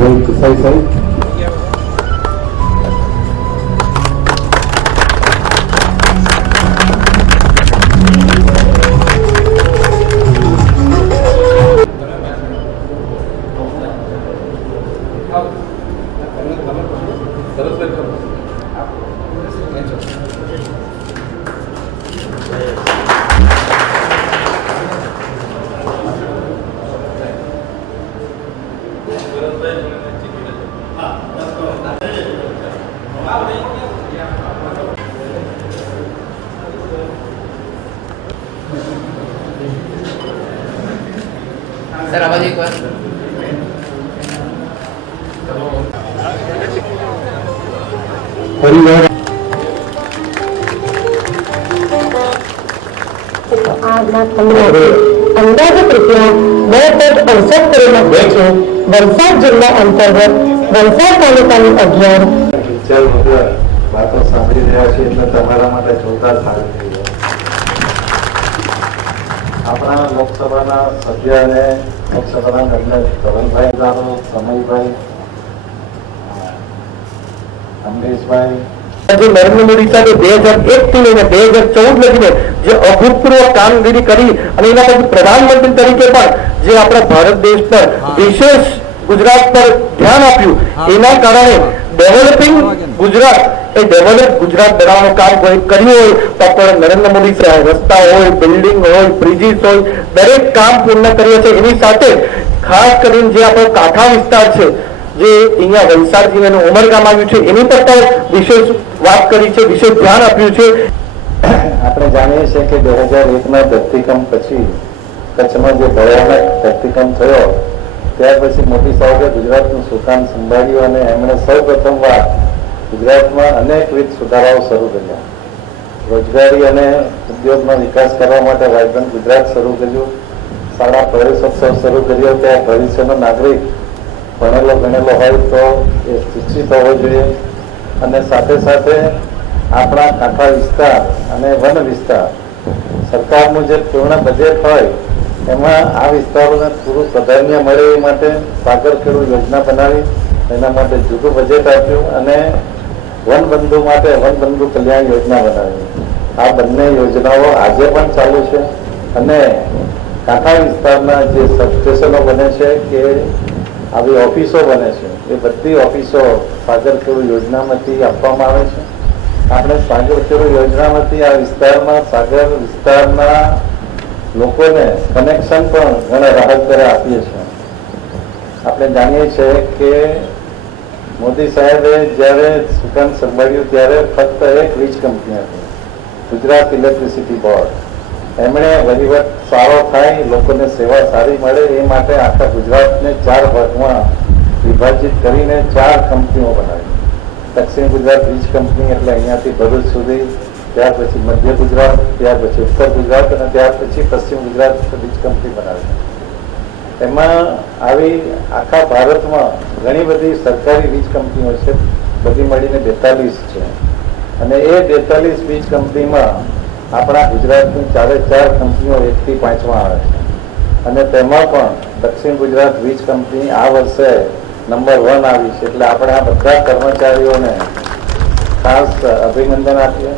ભાઈ કસાઈ સાહેબ. सर आवाज एक बार પરિવાર અંદાજિત રૂપિયા 2.68 કરોડના ખર્ચે વલસાડ જિલ્લા અંતર્ગત વલસાડ તાલુકાની 11 વિચાર વગર વાતો સાંભળી રહ્યા છે એટલે તમારા માટે જોરદાર સારું થઈ ગયું. આપણા લોકસભાના સભ્ય અને લોકસભાના મેમ્બર ધવલભાઈ દારો, સમયભાઈ, અમરેશભાઈ, જે નરેન્દ્ર મોદી સાહેબે 2001 થી લઈને 2014 લગીને જે અભૂતપૂર્વ કામગીરી કરી અને એના પછી પ્રધાનમંત્રી તરીકે પણ જે આપણા ભારત દેશ પર વિશેષ ગુજરાત પર ધ્યાન આપ્યું, એના કારણે ડેવલપિંગ ગુજરાત એ ડેવલપ ગુજરાત બનાવવાનું કામ કર્યું હોય તો આપણે નરેન્દ્ર મોદી સાહેબ રસ્તા હોય, બિલ્ડિંગ હોય, બ્રિજીસ હોય, દરેક કામ પૂર્ણ કર્યા છે. એની સાથે ખાસ કરીને જે આપણો કાંઠા વિસ્તાર છે, જે અહીંયા વલસાડથી એનું ઉમરગામ આવ્યું છે, એની પર પણ વિશેષ વાત કરી છે, વિશેષ ધ્યાન આપ્યું છે. આપણે જાણીએ છીએ કે 2001ના ધરતીકંપ પછી કચ્છમાં જે ભયાનક ધરતીકંપ થયો ત્યાર પછી મોદી સાહેબે ગુજરાતનું સુકાન સંભાળ્યું અને એમણે સૌ પ્રથમવાર ગુજરાતમાં અનેકવિધ સુધારાઓ શરૂ કર્યા. રોજગારી અને ઉદ્યોગનો વિકાસ કરવા માટે વાઇબ્રન્ટ ગુજરાત શરૂ કર્યું. શાળા પ્રવેશોત્સવ શરૂ કર્યો. ત્યાં ભવિષ્યનો નાગરિક ભણેલો ગણેલો હોય તો એ શિક્ષિત હોવો જોઈએ અને સાથે સાથે આપણા કાંઠા વિસ્તાર અને વન વિસ્તાર સરકારનું જે પૂર્ણ બજેટ હોય એમાં આ વિસ્તારોને થોડું પ્રાધાન્ય મળે એ માટે સાગર ખેડૂ યોજના બનાવી, એના માટે જુદું બજેટ આપ્યું અને વનબંધુ માટે વનબંધુ કલ્યાણ યોજના બનાવી. આ બંને યોજનાઓ આજે પણ ચાલુ છે અને કાંઠા વિસ્તારના જે સબસ્ટેશનો બને છે કે આવી ઓફિસો બને છે એ બધી ઓફિસો સાગર ખેડૂ યોજનામાંથી આપવામાં આવે છે. આપણે સાગર ખેડૂ યોજનામાંથી આ વિસ્તારમાં સાગર વિસ્તારના લોકોને કનેક્શન પણ ઘણા રાહત દરે આપીએ છીએ. આપણે જાણીએ છીએ કે મોદી સાહેબે જ્યારે સુકાન સંભાળ્યું ત્યારે ફક્ત એક વીજ કંપની હતી, ગુજરાત ઇલેક્ટ્રિસિટી બોર્ડ. એમણે વહીવટ સારો થાય, લોકોને સેવા સારી મળે એ માટે આખા ગુજરાતને 4 ભાગમાં વિભાજિત કરીને 4 કંપનીઓ બનાવી. દક્ષિણ ગુજરાત વીજ કંપની એટલે અહીંયાથી ભરૂચ સુધી, ત્યાર પછી મધ્ય ગુજરાત, ત્યાર પછી ઉત્તર ગુજરાત અને ત્યાર પછી પશ્ચિમ ગુજરાત વીજ કંપની બનાવી. એમાં આવી આખા ભારતમાં ઘણી બધી સરકારી વીજ કંપનીઓ છે, બધી મળીને 42 છે અને એ 42 વીજ કંપનીમાં આપણા ગુજરાતની 4 કંપનીઓ 1 થી 5માં આવે છે અને તેમાં પણ દક્ષિણ ગુજરાત વીજ કંપની આ વર્ષે નંબર 1 આવી છે. એટલે આપણે આ બધા કર્મચારીઓને ખાસ અભિનંદન આપીએ.